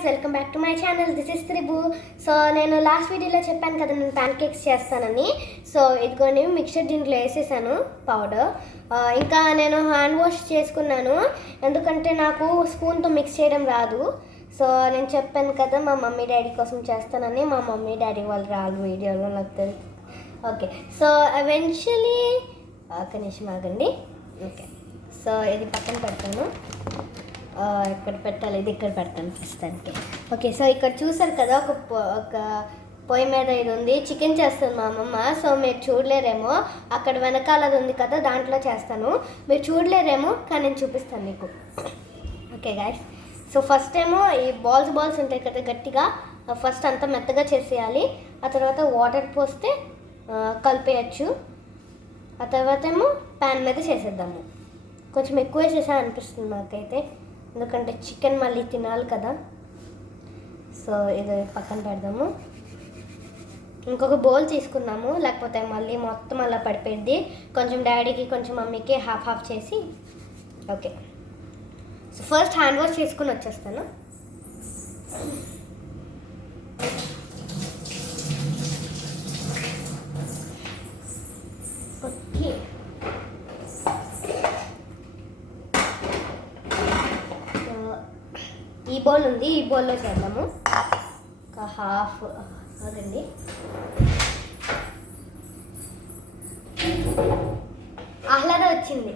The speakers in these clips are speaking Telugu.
Guys, welcome back to my channel. This is త్రిబు. సో నేను లాస్ట్ వీడియోలో చెప్పాను కదా నేను ప్యాన్ కేక్స్ చేస్తానని. సో ఇదిగోని మిక్చర్ దీంట్లో వేసేసాను పౌడర్. ఇంకా నేను హ్యాండ్ వాష్ చేసుకున్నాను, ఎందుకంటే నాకు స్పూన్తో మిక్స్ చేయడం రాదు. సో నేను చెప్పాను కదా మా మమ్మీ డాడీ కోసం చేస్తానని. మా మమ్మీ డాడీ వాళ్ళు రాదు వీడియోలో, నాకు తెలుసు. ఓకే, సో ఎవెన్చువలీ ఒక నిమిషం ఆగండి. ఓకే, సో ఇది పక్కన పెడతాను. ఇక్కడ పెట్టాలి, ఇది ఇక్కడ పెడతాను ప్రస్తుతానికి. ఓకే, సో ఇక్కడ చూసారు కదా ఒక పొయ్యి మీద ఇది ఉంది. చికెన్ చేస్తుంది మా అమ్మమ్మ. సో మీరు చూడలేరేమో, అక్కడ వెనకాల అది ఉంది కదా దాంట్లో చేస్తాను. మీరు చూడలేరేమో కానీ నేను చూపిస్తాను మీకు. ఓకే గాయస్, సో ఫస్ట్ ఏమో ఈ బాల్స్ ఉంటాయి కదా గట్టిగా, ఫస్ట్ అంతా మెత్తగా చేసేయాలి. ఆ తర్వాత వాటర్ పోస్తే కలిపేయచ్చు. ఆ తర్వాత ఏమో ప్యాన్ మీద చేసేద్దాము. కొంచెం ఎక్కువ చేసా అనిపిస్తుంది నాకైతే, ఎందుకంటే చికెన్ మళ్ళీ తినాలి కదా. సో ఇది పక్కన పెడదాము. ఇంకొక బౌల్ తీసుకున్నాము, లేకపోతే మళ్ళీ మొత్తం అలా పడిపోయింది. కొంచెం డాడీకి కొంచెం మమ్మీకి హాఫ్ చేసి. Okay, so first hand wash చేసుకుని వచ్చేస్తాను. ఓకే, ఈ బౌల్ ఉంది, ఈ బౌల్లో చేద్దాము. ఒక హాఫ్ అదండి. ఆహ్లాద వచ్చింది.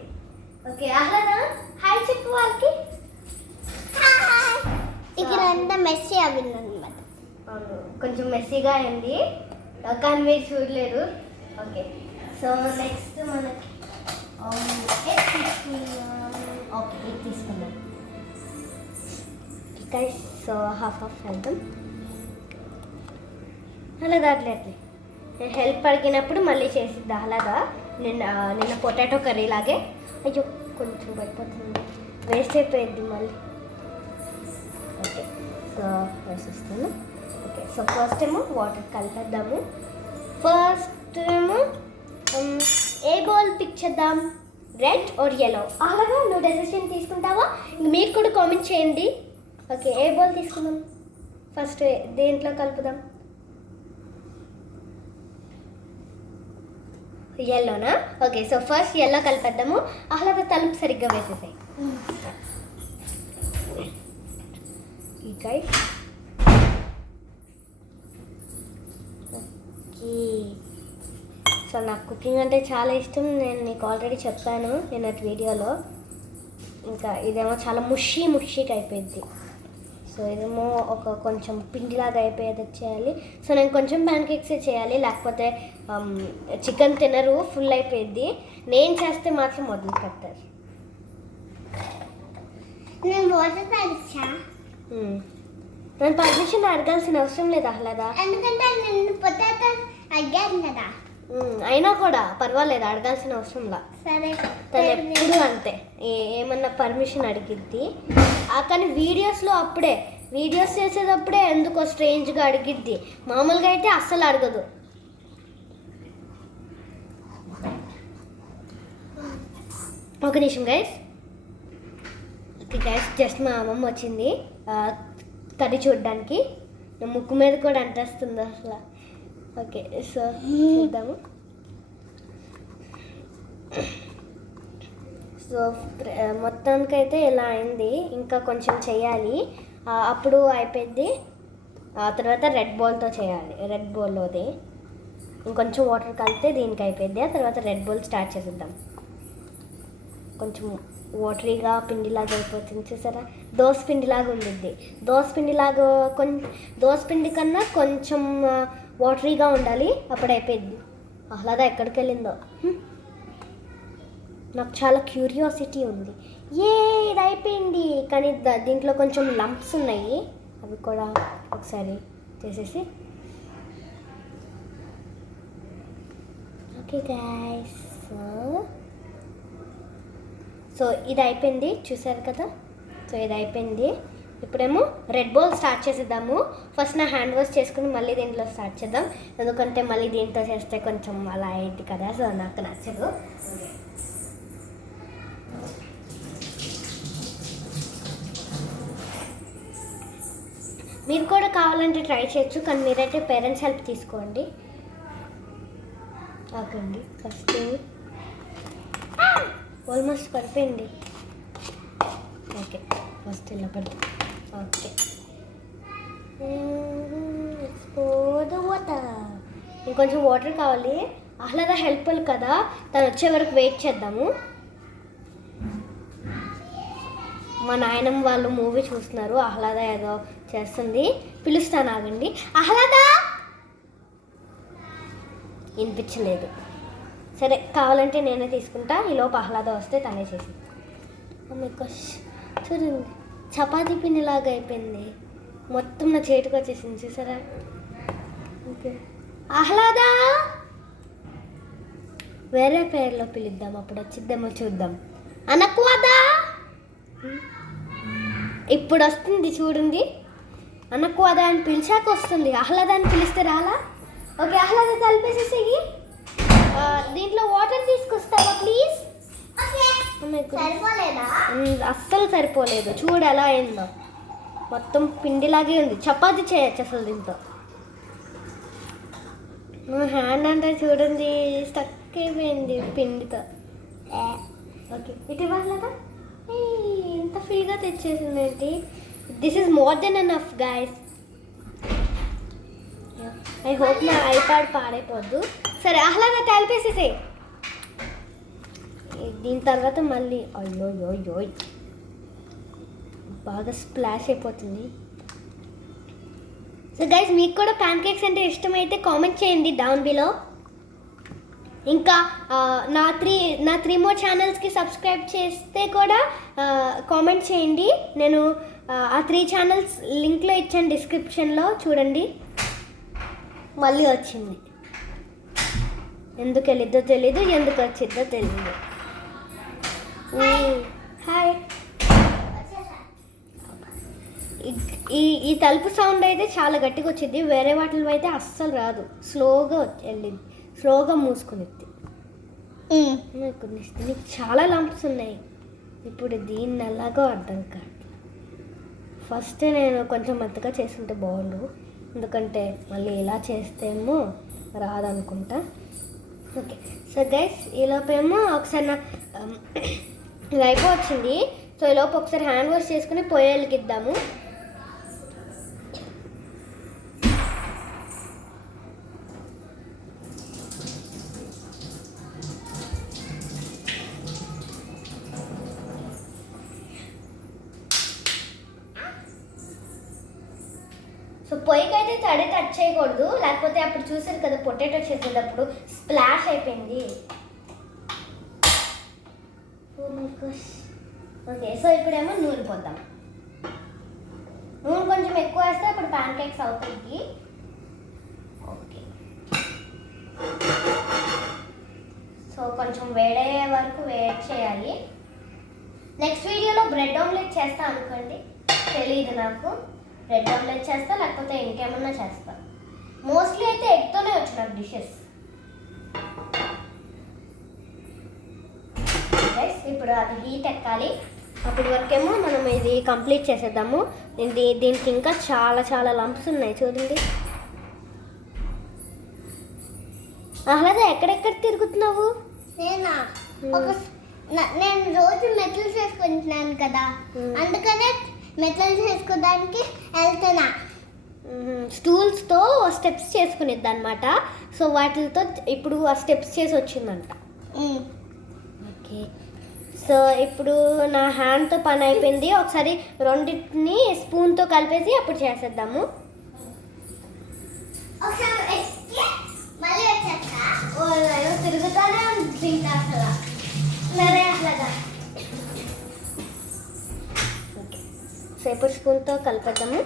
ఓకే ఆహ్లాద, హాయ్ చెప్పు వాళ్ళకి. ఇక్కడ అంతా మెస్సీ అయింది అనమాట. అవును, కొంచెం మెస్సీగా అయింది కానీ మీరు చూడలేదు. ఓకే, సో నెక్స్ట్ మనకి ఓకే ఇది తీసుకున్నాం. సో హాఫ్ వెళ్తాం. అలాగా అట్లే నేను హెల్ప్ అడిగినప్పుడు మళ్ళీ చేసిద్దా అలాగా. నిన్న పొటాటో కర్రీ లాగే. అయ్యో కొంచెం పడిపోతుంది, వేస్ట్ అయిపోయింది మళ్ళీ. ఓకే, సో వేసేస్తాను. ఓకే, సో ఫస్ట్ ఏమో వాటర్ కలిపేద్దాము. ఫస్ట్ ఏమో ఏ బౌల్ పిక్ చేద్దాం, రెడ్ ఆర్ yellow? అలాగా నువ్వు డెసిషన్ తీసుకుంటావా? మీరు కూడా కామెంట్ చేయండి. ఓకే, ఏ బౌల్ తీసుకుందాం? ఫస్ట్ దేంట్లో కలుపుదాం? yellowనా? ఓకే, సో ఫస్ట్ yellow కలిపేద్దాము. ఆహ్లాద తలుపు సరిగ్గా వేసేసాయి. ఓకే, సో నాకు కుకింగ్ అంటే చాలా ఇష్టం. నేను నీకు ఆల్రెడీ చెప్పాను నిన్నటి వీడియోలో. ఇంకా ఇదేమో చాలా ముషీగా అయిపోయింది. సో ఇదేమో కొంచెం పిండిలాగా అయిపోయేది చేయాలి. సో నేను కొంచెం ప్యాన్ కేక్సే చేయాలి, లేకపోతే చికెన్ తినరు, ఫుల్ అయిపోయింది. నేను చేస్తే మాత్రం మొదలు పెడతారు. నేను వాటర్ తాగిచ్చా. నేను పర్మిషన్ అడగాల్సిన అవసరం లేదు ఆహ్లాదా, ఎందుకంటే నేను పొటాటో అడిగాను కదా. అయినా కూడా పర్వాలేదు, అడగాల్సిన అవసరంలా. సరే, తను ఎప్పుడు అంతే, ఏమన్నా పర్మిషన్ అడిగిద్ది. కానీ వీడియోస్ చేసేటప్పుడే ఎందుకో స్ట్రేంజ్గా అడిగిద్ది. మామూలుగా అయితే అస్సలు అడగదు. ఒక నిమిషం గైస్. ఓకే గైస్, జస్ట్ మా అమ్మమ్మ వచ్చింది కర్రీ చూడడానికి. ముక్కు మీద కూడా అంటేస్తుంది అసలు. ఓకే, సో చూద్దాము. సో మొత్తానికైతే ఇలా అయింది. ఇంకా కొంచెం చేయాలి, అప్పుడు అయిపోయింది. ఆ తర్వాత రెడ్ బౌల్తో చేయాలి. రెడ్ బౌల్లోది ఇంకొంచెం వాటర్ కలిపితే దీనికి అయిపోయింది. ఆ తర్వాత రెడ్ బౌల్ స్టార్ట్ చేసేద్దాం. కొంచెం వాటరీగా పిండిలాగా అయిపోతుంది చూసారా, దోశ పిండిలాగా ఉండిద్ది. దోశ పిండి కన్నా కొంచెం వాటరీగా ఉండాలి, అప్పుడు అయిపోయింది. ఆహ్లాద ఎక్కడికి వెళ్ళిందో, నాకు చాలా క్యూరియాసిటీ ఉంది. ఇది అయిపోయింది, కానీ దీంట్లో కొంచెం లంప్స్ ఉన్నాయి, అవి కూడా ఒకసారి చేసేసి. ఓకే గైస్, సో ఇది అయిపోయింది చూసారు కదా. సో ఇది అయిపోయింది. ఇప్పుడేమో రెడ్ బౌల్ స్టార్ట్ చేసేద్దాము. ఫస్ట్ నా హ్యాండ్ వాష్ చేసుకుని మళ్ళీ దీంట్లో స్టార్ట్ చేద్దాం, ఎందుకంటే మళ్ళీ దీంట్లో చేస్తే కొంచెం అలా అయింది కదా, సో నాకు నచ్చదు. మీరు కూడా కావాలంటే ట్రై చేయొచ్చు, కానీ మీరైతే పేరెంట్స్ హెల్ప్ తీసుకోండి. ఆగండి, ఫస్ట్ ఆల్మోస్ట్ పడిపోయింది. ఓకే, ఫస్ట్ ఇలా పడుతుంది. ఓకే, ఇంకొంచెం వాటర్ కావాలి. ఆహ్లాద హెల్ప్ఫుల్ కదా, తను వచ్చే వరకు వెయిట్ చేద్దాము. మా నాయనమ్మ వాళ్ళు మూవీ చూస్తున్నారు, ఆహ్లాద ఏదో చేస్తుంది. పిలుస్తాను, ఆగండి. ఆహ్లాద వినిపించలేదు. సరే, కావాలంటే నేనే తీసుకుంటా. ఈలోపు ఆహ్లాద వస్తే తనే చేసి. చూడండి, చపాతీ పిండిలాగా అయిపోయింది. మొత్తం నా చేతికి వచ్చేసింది, చూసారా? ఓకే, ఆహ్లాద వేరే పేరులో పిలుద్దాం, అప్పుడు వచ్చిద్దామో చూద్దాం. అనకువాదా ఇప్పుడు వస్తుంది, చూడండి. అనకువాదా అని పిలిచాక వస్తుంది. ఆహ్లాదాన్ని పిలిస్తే రాలా? ఓకే, ఆహ్లాద కలిపేసేసి దీంట్లో వాటర్ తీసుకొస్తావా ప్లీజ్? సరిపోలేదా? అస్సలు సరిపోలేదు. చూడు ఎలా అయిందో, మొత్తం పిండిలాగే ఉంది. చపాతి చేయొచ్చు అసలు దీంతో. హ్యాండ్ అంటే చూడండి, స్టక్ అయిపోయింది పిండితో. ఓకే, ఇటు ఇవ్వలేదా? ఎంత ఫ్రీగా తెచ్చేసింది ఏంటి? This is more than enough guys. I hope నా ఐప్యాడ్ పాడైపోద్దు. సరే, ఆహ్లాద కలిపేసేసే. దీని తర్వాత మళ్ళీ అయ్యో బాగా స్ప్లాష్ అయిపోతుంది. సో గైస్, మీకు కూడా ప్యాన్ కేక్స్ అంటే ఇష్టమైతే కామెంట్ చేయండి డౌన్ బిలో. ఇంకా నా త్రీ మోర్ ఛానల్స్కి సబ్స్క్రైబ్ చేస్తే కూడా కామెంట్ చేయండి. నేను ఆ 3 ఛానల్స్ లింక్లో ఇచ్చాను డిస్క్రిప్షన్లో, చూడండి. మళ్ళీ వచ్చింది, ఎందుకు వెళ్ళిద్దో తెలీదు, ఎందుకు వచ్చిద్దో తెలీదు. హాయ్. ఈ తలుపు సౌండ్ అయితే చాలా గట్టిగా వచ్చింది, వేరే వాటిలో అయితే అస్సలు రాదు. స్లోగా వెళ్ళింది, స్లోగా మూసుకునిద్ది. నీకు చాలా లంప్స్ ఉన్నాయి. ఇప్పుడు దీన్ని ఎలాగో అర్థం కాదు. ఫస్ట్ నేను కొంచెం మెత్తగా చేసుకుంటే బాగుండు, ఎందుకంటే మళ్ళీ ఇలా చేస్తేమో రాదనుకుంటా. ఓకే, సో గైస్, ఈలోపేమో ఒకసారి ఇది అయిపోవచ్చింది. సో ఈలోపు ఒకసారి హ్యాండ్ వాష్ చేసుకుని పొయ్యి వెలిగిద్దాము. సో పొయ్యికి అయితే తడి టచ్ చేయకూడదు, లేకపోతే అప్పుడు చూసారు కదా పొటాటో చేసేటప్పుడు స్ప్లాష్ అయిపోయింది. ఓకే, సో ఇప్పుడేమో నూనె పోద్దాం. నూనె కొంచెం ఎక్కువ వేస్తే అప్పుడు ప్యాన్ కేక్స్ అవుతాయి. ఓకే, సో కొంచెం వేడయ్యే వరకు వెయిట్ చేయాలి. నెక్స్ట్ వీడియోలో బ్రెడ్ ఆమ్లెట్ చేస్తా అనుకోండి, తెలియదు నాకు. బ్రెడ్ ఆమ్లెట్ చేస్తా, లేకపోతే ఇంకేమన్నా చేస్తా. మోస్ట్లీ అయితే ఎగ్తోనే వచ్చు నాకు డిషెస్. ఇప్పుడు అది హీట్ ఎక్కాలి, అప్పటి వరకేమో మనం ఇది కంప్లీట్ చేసేద్దాము. దీనికి ఇంకా చాలా లంప్స్ ఉన్నాయి, చూడండి. ఆహ్లాద ఎక్కడెక్కడ తిరుగుతున్నావు? నేను రోజు మెట్లు చేసుకుంటున్నాను కదా, అందుకనే మెట్లు చేసుకోవడానికి వెళ్తున్నా. స్టూల్స్తో స్టెప్స్ చేసుకునేది అనమాట. సో వాటితో ఇప్పుడు ఆ స్టెప్స్ చేసి వచ్చిందంట. ఓకే, సో ఇప్పుడు నా హ్యాండ్తో పని అయిపోయింది. ఒకసారి రెండింటిని స్పూన్తో కలిపేసి అప్పుడు చేసేద్దాము. తిరుగుతానే ఉంటుంది అసలు. ఓకే, సో ఇప్పుడు స్పూన్తో కలిపేద్దాము.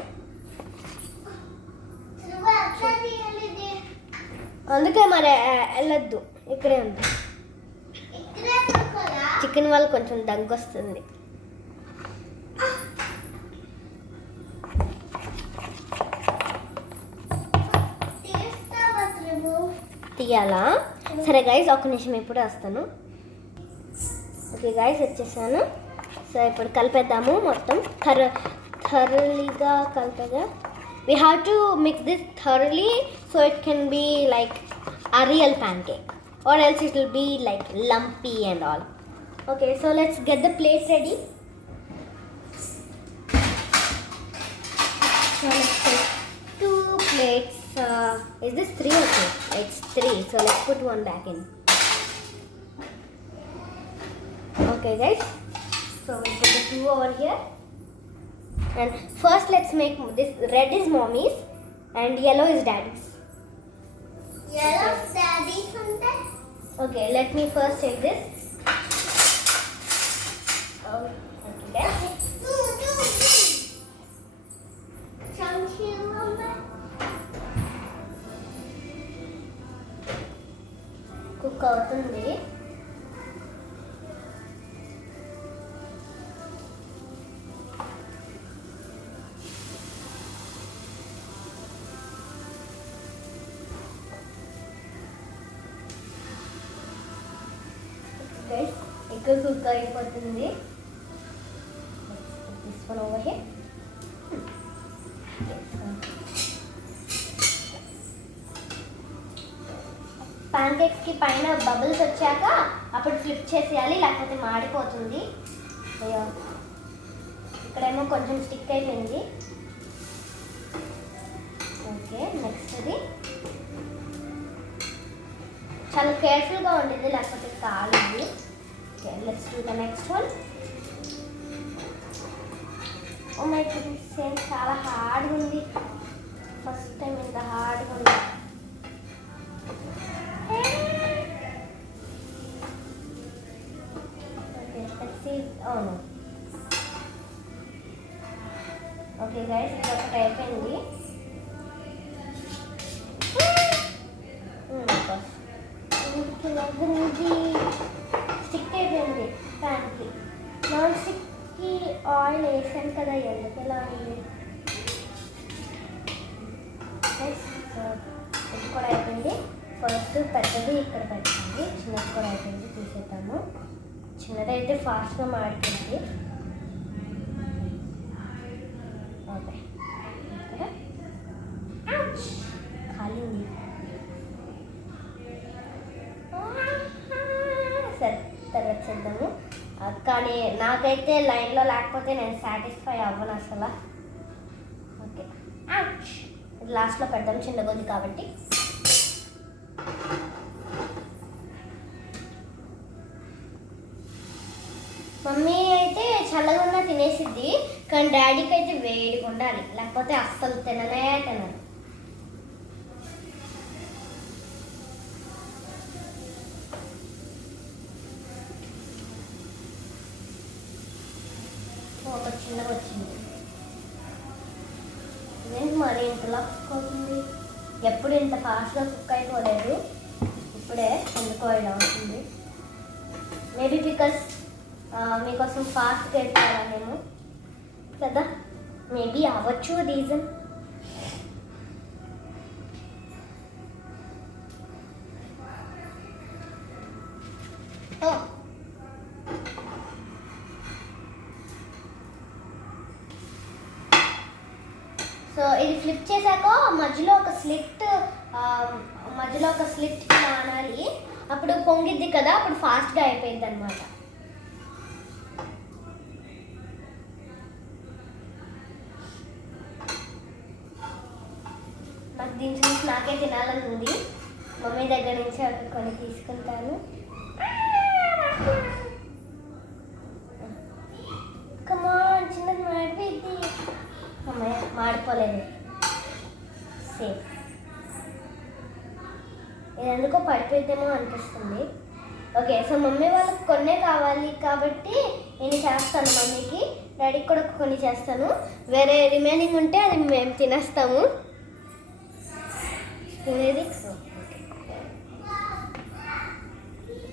అందుకే మరి వెళ్ళొద్దు, ఇక్కడే ఉంది. చికెన్ వల్ల కొంచెం దగ్గు వస్తుంది. తీయాలా? సరే గైస్, ఒక్క నిమిషం, ఇప్పుడు వస్తాను. ఓకే గైస్, వచ్చేసాను. సో ఇప్పుడు కలిపేద్దాము, మొత్తం థరలీగా కలిపేగా. we have to mix this thoroughly so it can be like a real pancake, or else it will be like lumpy and all. Okay, so let's get the plate ready. So let's take 2 plates. Is this 3 or 2? It's 3, so let's put one back in. Okay guys, so we'll put the 2 over here. And first let's make this. Red is mommy's and yellow is daddy's. Yellow daddy ఉంటే Okay, let me first take this. Oh, okay guys. Cook అవుతుంది. Guys, ఎక్కువ కుక్ అయిపోతుంది. This one over here. Pancakes కి పైన బబుల్స్ వచ్చాక అప్పుడు ఫ్లిప్ చేసేయాలి, లేకపోతే మాడిపోతుంది. అయ్యో, ఇక్కడేమో కొంచెం స్టిక్ అయిపోయింది. ఓకే, నెక్స్ట్ ఇది చాలా కేర్ఫుల్గా ఉండేది, లేకపోతే కాలింది. Okay, let's do the next one. Oh my goodness, same చాలా హార్డ్గా ఉంది. ఫస్ట్ టైం ఇంత హార్డ్గా ఉంది. Okay, let's see. అవును. ఓకే గైస్, ఇది ఒకటి అయిపోయింది. స్టిక్ అయిపోయింది ప్యాన్కి. నాన్ స్టిక్కి ఆయిల్ వేసాను కదా, ఎందుకు ఎలా ఉంది. ఇది కూడా అయిపోయింది. ఫస్ట్ పెద్దది ఇక్కడ పెట్టండి, చిన్నది కూడా అయిపోయింది, తీసేద్దాము. చిన్నది అయితే ఫాస్ట్గా మాడిపోయింది. ఓకే, కాలింది. సరే, తర్వాత చేద్దాము. కానీ నాకైతే లైన్లో లేకపోతే నేను సాటిస్ఫై అవ్వను అసలు. ఓకే, లాస్ట్లో పెడదాం, చిన్నగొద్ది కాబట్టి. మమ్మీ అయితే చల్లగా ఉన్న తినేసిద్ది, కానీ డాడీకి అయితే వేడిగా ఉండాలి, లేకపోతే అస్సలు తిననే తినరు. ఒక చిన్నగా వచ్చింది. ఇదేంటి మరి ఇంతలా కుక్ అవుతుంది? ఎప్పుడు ఇంత ఫాస్ట్గా కుక్ అయిపోలేదు, ఇప్పుడే ఎందుకో ఇలా అవుతుంది. మేబీ బికాస్ మీకోసం ఫాస్ట్గా అయిపోయానేమో కదా, మేబీ అవ్వచ్చు రీజన్. ఓ, సో ఇది ఫ్లిప్ చేశాక మధ్యలో ఒక స్లిట్ ఇలా అనాలి, అప్పుడు పొంగిద్ది కదా, అప్పుడు ఫాస్ట్గా అయిపోయింది అనమాట. నాకు దీని చూసి నాకే తినాలని ఉంది. మమ్మీ దగ్గర నుంచి అక్కడ కొన్ని తీసుకుంటాను. కమాన్, చిన్నది మాడిపోయింది. అమ్మాయి మాడిపోలేదు, సేఫ్. ఇది ఎందుకో పడిపోయిద్దేమో అనిపిస్తుంది. ఓకే, సో మమ్మీ వాళ్ళకి కొన్నే కావాలి కాబట్టి నేను చేస్తాను మమ్మీకి, డాడీకి కూడా కొన్ని చేస్తాను. వేరే రిమైనింగ్ ఉంటే అది మేము తినేస్తాము. స్పూన్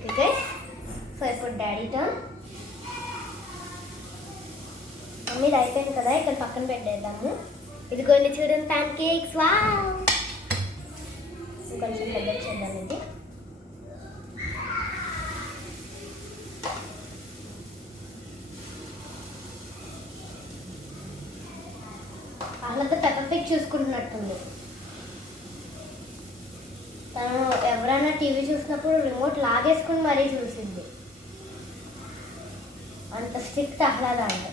ఓకే, సో ఇప్పుడు డాడీ టర్న్. మమ్మీది అయిపోయింది కదా, ఇక్కడ పక్కన పెట్టేద్దాము. ఇది కొన్ని చూడండి, ప్యాన్ కేక్స్. వావ్, ఇంకొంచెం పెద్ద చేద్దాం. ఇది అసలు పెప్పర్ పిగ్ చూసుకుంటున్నట్టుంది. తను ఎవరైనా టీవీ చూసినప్పుడు రిమోట్ లాగేసుకుని మరీ చూసింది. అంత స్ట్రిక్ట్ ఆహ్లాద అంటే.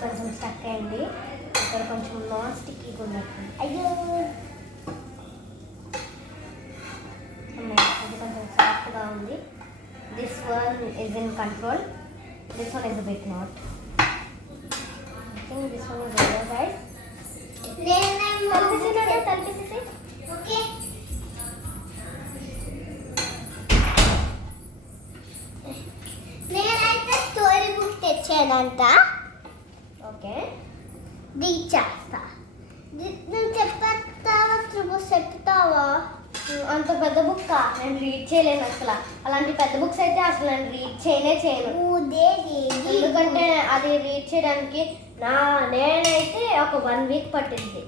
కొంచెం స్టక్ అయింది, ఇక్కడ కొంచెం నాన్ స్టిక్కీగా ఉన్నట్టుంది. అయ్యో అది కొంచెం సాఫ్ట్గా ఉంది. This one is in control, this one is a bit not. I think this one is over guys. తలపేసేసి ఓకే. నేనైతే స్టోరీ బుక్ తెచ్చానంట. ఓకే రీడ్ చేస్తా. నువ్వు చెప్తావా త్రిబుల్ చెప్తావా? అంత పెద్ద బుక్ నేను రీడ్ చేయలేను అసలు. అలాంటి పెద్ద బుక్స్ అయితే అసలు నేను రీడ్ చేయను. ఎందుకంటే అది రీడ్ చేయడానికి నేనైతే ఒక 1 వీక్ పట్టింది.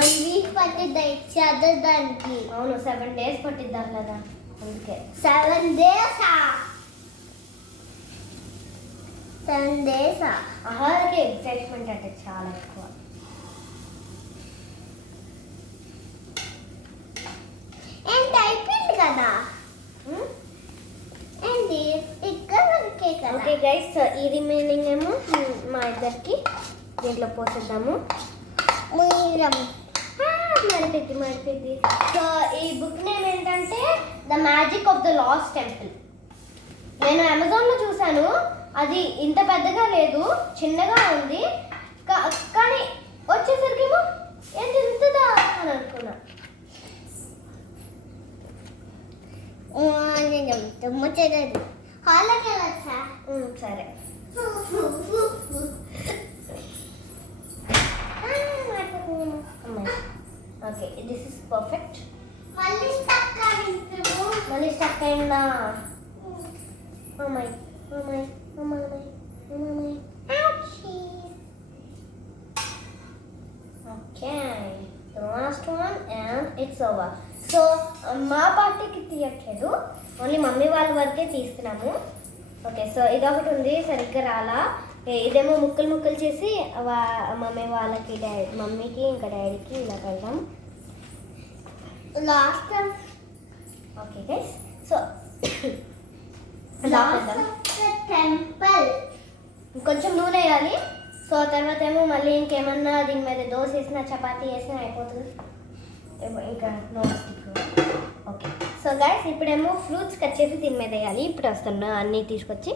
1 వీక్ పట్టిద్దా చదవడానికి? అవును, 7 days పట్టిద్ది అసలు. అందుకే 7 days. 7 days. అహాలకి ఎగ్జైట్మెంట్ అంటే చాలా ఎక్కువ. ఏంటి అయిపోయింది కదా? ఏంటి ఇక్కడ వరకే కదా? ఓకే గైస్, ఈ రిమైనింగ్ ఏమో మా ఇద్దరికి దీంట్లో పోసేద్దాము. మరిపెద్ది. సో ఈ బుక్ నేమ్ ఏంటంటే the magic of the last temple. నేను అమెజాన్లో చూశాను, అది ఇంత పెద్దగా లేదు, చిన్నగా ఉంది. కానీ వచ్చేసరికేమో ఏంటి ఇంతదా అని అనుకున్నా. హాల్లోకి వెళ్ళొచ్చా? సరే. Okay, this is perfect. మళ్ళీ స్టక్ అయిందా? Okay, last one and it's over. So మా పార్టీకి తీయట్లేదు, ఓన్లీ మమ్మీ వాళ్ళ వరకే తీస్తున్నాము. ఓకే, సో ఇదొకటి ఉంది సరిగ్గా రాలా. ఇదేమో ముక్కలు చేసి మమ్మీ వాళ్ళకి మమ్మీకి ఇంకా డాడీకి ఇలా పెడదాం. Last okay guys, so temple కొంచెం నూనె వేయాలి. సో తర్వాత ఏమో మళ్ళీ ఇంకేమన్నా దీని మీద దోశ వేసినా చపాతీ వేసినా అయిపోతుంది. ఇంకా no stick. Okay, so guys ఇప్పుడేమో ఫ్రూట్స్ కట్ చేసి దీని మీద వేయాలి. ఇప్పుడు వస్తున్నా అన్నీ తీసుకొచ్చి.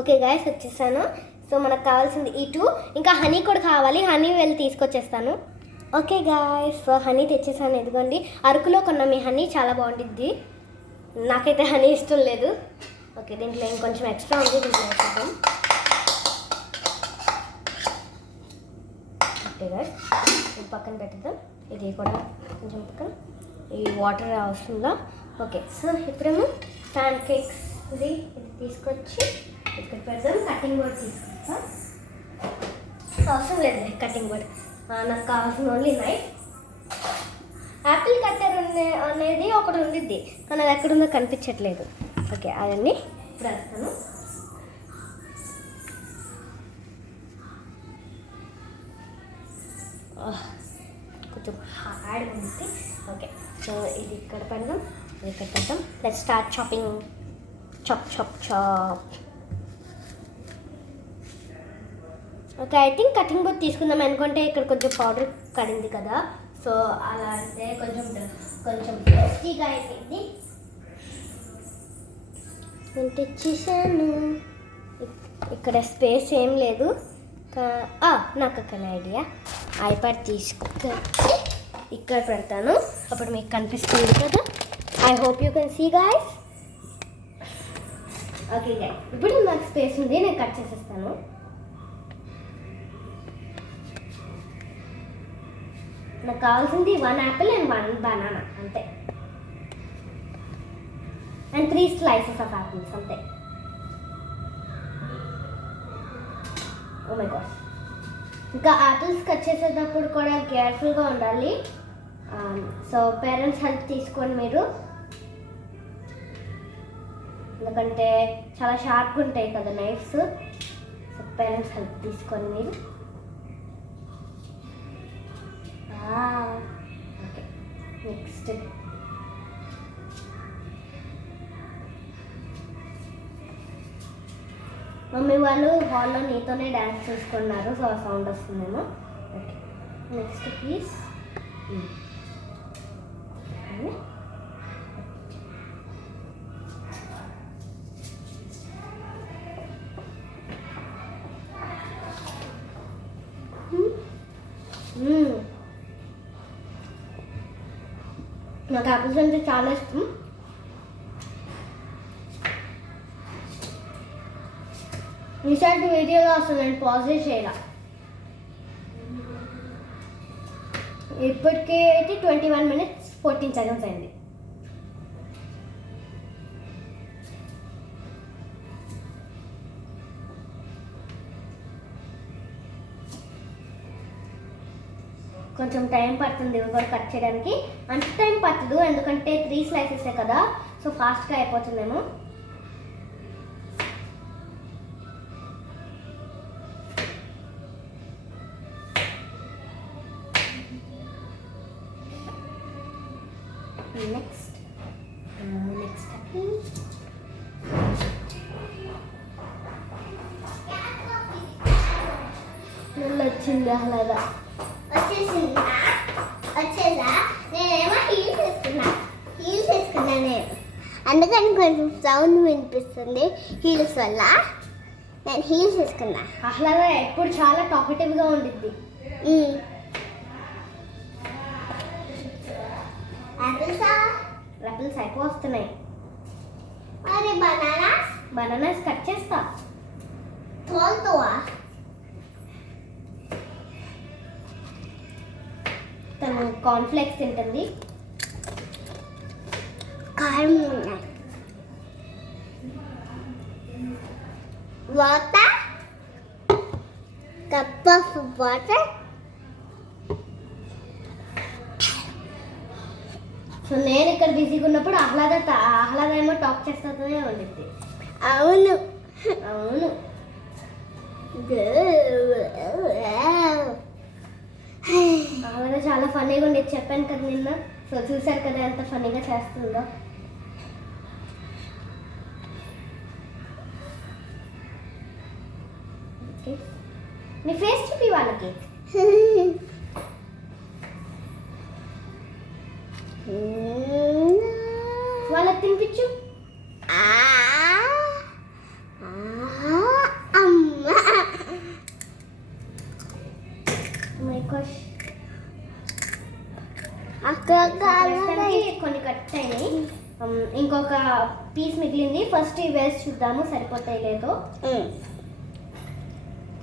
ఓకే గైస్, వచ్చేసాను. సో మనకు కావాల్సింది ఈ 2, ఇంకా హనీ కూడా కావాలి. హనీ వెళ్ళి తీసుకొచ్చేస్తాను. ఓకే గాయ్స్, సో హనీ తెచ్చేసాను. ఇదిగోండి, అరకులో కొన్న మీ హనీ చాలా బాగుంటుంది. నాకైతే హనీ ఇష్టం లేదు. ఓకే, దీంట్లో ఇంకొంచెం ఎక్స్ట్రా ఉంది, దీంట్లో వేసేద్దాం. ఓకే గాయ్స్, ఇది పక్కన పెట్టేద్దాం. ఇది కూడా కొంచెం పక్కన, ఈ వాటర్ అవసరంగా. ఓకే, సో ఇప్పుడేమో ప్యాన్ కేక్స్ ఇది తీసుకొచ్చి ఇక్కడ పెడదాం. కటింగ్ బోర్డ్ తీసుకొస్తా. అవసరం లేదు కటింగ్ బోర్డ్, నాకు కావాల్సిన ఓన్లీ నైఫ్. యాపిల్ కట్టర్ అనేది ఒకటి ఉండిద్ది, కానీ అది ఎక్కడుందో కనిపించట్లేదు. ఓకే, అదండి ఇప్పుడు వేస్తాను. కొంచెం హార్డ్ ఉంది. ఓకే, సో ఇది ఇక్కడ పెడదాం, ఇది ఇక్కడ పెడదాం. Let's start chopping. Chop chop chop. Okay, I think cutting board తీసుకుందాం. ఎందుకంటే ఇక్కడ కొంచెం పౌడర్ కడింది కదా, సో అలా అంటే కొంచెం టేస్టీగా అయిపోయింది. నేను తెచ్చేసాను. ఇక్కడ స్పేస్ ఏం లేదు. నాకు ఒక ఐడియా, ఐప్యాడ్ తీసుకొచ్చి ఇక్కడ పెడతాను, అప్పుడు మీకు కనిపిస్తుంది కదా. I hope you can see guys. Okay guys, ఇప్పుడు నాకు స్పేస్ ఉంది, నేను కట్ చేసేస్తాను. నాకు కావాల్సింది 1 యాపిల్ అండ్ 1 బనానా అంతే, అండ్ 3 స్లైసెస్ ఆఫ్ యాపిల్స్ అంతే. Oh my god. ఇంకా యాపిల్స్ కట్ చేసేటప్పుడు కూడా కేర్ఫుల్గా ఉండాలి. సో పేరెంట్స్ హెల్ప్ తీసుకోండి మీరు, ఎందుకంటే చాలా షార్ప్గా ఉంటాయి కదా నైఫ్స్. సో పేరెంట్స్ హెల్ప్ తీసుకోండి మీరు. ఓకే, నెక్స్ట్ మమ్మీ వాళ్ళు హాల్లో నీతోనే డ్యాన్స్ చూసుకున్నారు, సో ఆ సౌండ్ వస్తుందేమో. Okay, next piece. నాకు యాపిల్స్ అంటే చాలా ఇష్టం. ఈసారి వీడియోలో అసలు నేను పాజ్ చేయాల. ఇప్పటికే అయితే 21 minutes 14 seconds అయింది. కొంచెం టైం పడుతుంది ఇవి కూడా కట్ చేయడానికి. అంత టైం పట్టదు ఎందుకంటే 3 slices కదా, సో ఫాస్ట్గా అయిపోతుందేమో. నెక్స్ట్ వచ్చింది అలాగా వచ్చేదా? నేనేమో హీల్స్ వేసుకున్నా నేను, అందుకని కొంచెం సౌండ్ వినిపిస్తుంది హీల్స్ వల్ల. నేను హీల్స్ వేసుకున్నా. ఆహ్లాద ఎప్పుడు చాలా టాకెటివ్గా ఉండిద్ది. యాపిల్స్ అయిపో వస్తున్నాయి. మరి బనానాస్ కట్ చేస్తా. తోలుతావా? తను కార్న్ఫ్లేక్స్ తింటుంది. కారం ఉన్నాయి. Water, cup of water. So నేను ఇక్కడ బిజీగా ఉన్నప్పుడు ఆహ్లాద ఏమో టాక్ చేస్తూనే ఉండిద్ది. అవును అవును. ఆహ్లాద చాలా ఫన్నీగా ఉండేది, చెప్పాను కదా నిన్న. సో చూసారు కదా ఎంత ఫన్నీగా చేస్తుందో. ఓకే, నీ ఫేస్ చూపి వాళ్ళకి. వాళ్ళకి తినిపించు. కొన్ని కట్ అయినాయి, ఇంకొక పీస్ మిగిలింది. ఫస్ట్ ఈ వేసి చూద్దాము సరిపోతాయి లేదో.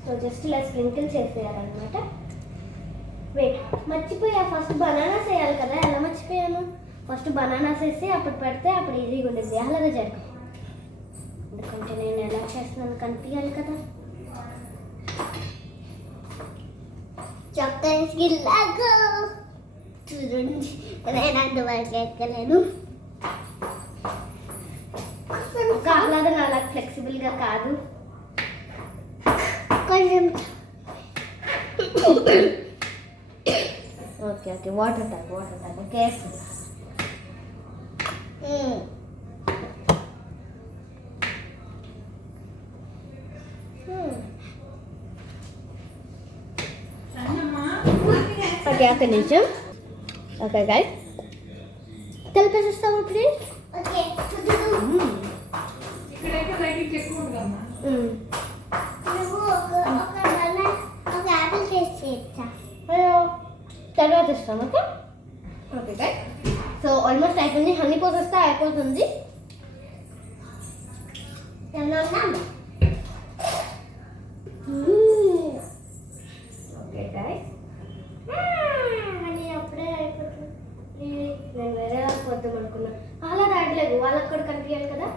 సో జస్ట్ ఇలా స్ప్రింకిల్ చేసేయాలన్నమాట. వెయిట్, మర్చిపోయా, ఫస్ట్ బనానాస్ వేయాలి కదా. ఎలా మర్చిపోయాను? ఫస్ట్ బనానాస్ వేసి అప్పుడు పెడితే అప్పుడు ఈజీగా ఉండేది. అలాగే జరుగు, ఎందుకంటే నేను ఎలా చేస్తున్నాను కనిపించాలి కదా. చాక్లెట్స్ గిల్లాగా చూడండి, నేను అందుబాటులో ఎక్కలేను. ఇంకా ఆహ్లాద అలా ఫ్లెక్సిబుల్గా కాదు. కొంచెం ఓకే ఓకే, వాటర్ తాగు కేర్ఫుల్. ఓకే, ఒక నిమిషం. ఓకే గైస్, కలిపేసేస్తాము ప్లీజ్. ఓకే, నువ్వు ఒక యాపిల్ టేస్ట్ చేయొచ్చా? తర్వాత ఇస్తాం. Okay okay guys, so almost అయిపోయింది. హనీ పోసేస్తే అయిపోతుంది. ఓకే గైస్, పోద్దాం అనుకున్నా. అలా రాయట్లేదు, వాళ్ళకి కూడా కనిపించాలి కదా.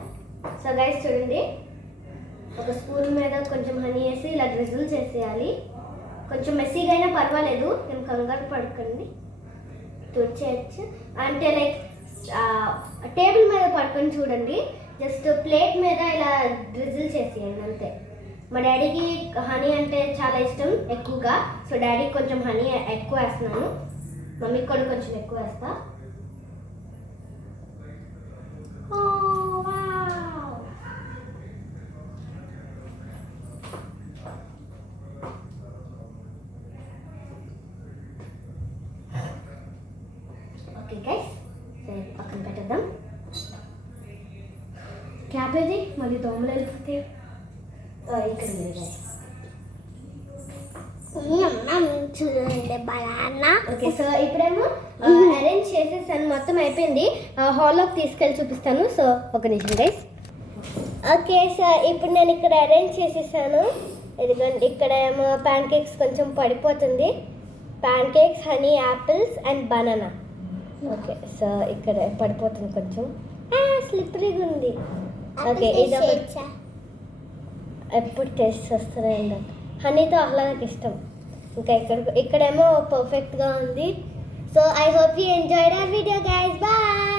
సో గైస్ చూడండి, ఒక స్పూన్ మీద కొంచెం హనీ వేసి ఇలా డ్రిజిల్ చేసేయాలి. కొంచెం మెస్సీగా అయినా పర్వాలేదు, నేను కంగారు పడకండి, తుడిచేయచ్చు. అంటే లైక్ టేబుల్ మీద పడుకొని చూడండి, జస్ట్ ప్లేట్ మీద ఇలా డ్రిజిల్ చేసేయండి అంతే. మా డాడీకి హనీ అంటే చాలా ఇష్టం ఎక్కువగా, సో డాడీకి కొంచెం హనీ ఎక్కువ వేస్తున్నాను, మమ్మీకి కూడా కొంచెం ఎక్కువ వేస్తా. ఓకే గైస్, సరే పక్కన పెట్టేద్దాం. క్యాప్ ఏది, మళ్ళీ దోమలు వెళ్ళిపోతే ఇక్కడ ఉంది గైస్. చూడండి బనానా. ఓకే, సో ఇప్పుడేమో అరేంజ్ చేసేసాను, మొత్తం అయిపోయింది. హాల్లోకి తీసుకెళ్ళి చూపిస్తాను. సో ఒక నిమిషం గైస్. ఓకే, సో ఇప్పుడు నేను ఇక్కడ అరేంజ్ చేసేసాను. ఇదిగోండి, ఇక్కడ ఏమో ప్యాన్ కేక్స్ కొంచెం పడిపోతుంది. Pan cakes, honey, apples and banana. Okay, so ఇక్కడ పడిపోతుంది కొంచెం, స్లిప్పరీగా ఉంది. ఓకే, ఇది ఎప్పుడు టేస్ట్ వస్తుందండి, హనీతో ఆహ్లాదకి ఇష్టం. ఇంకా ఇక్కడేమో పర్ఫెక్ట్గా ఉంది. So I hope you enjoyed our video guys. Bye.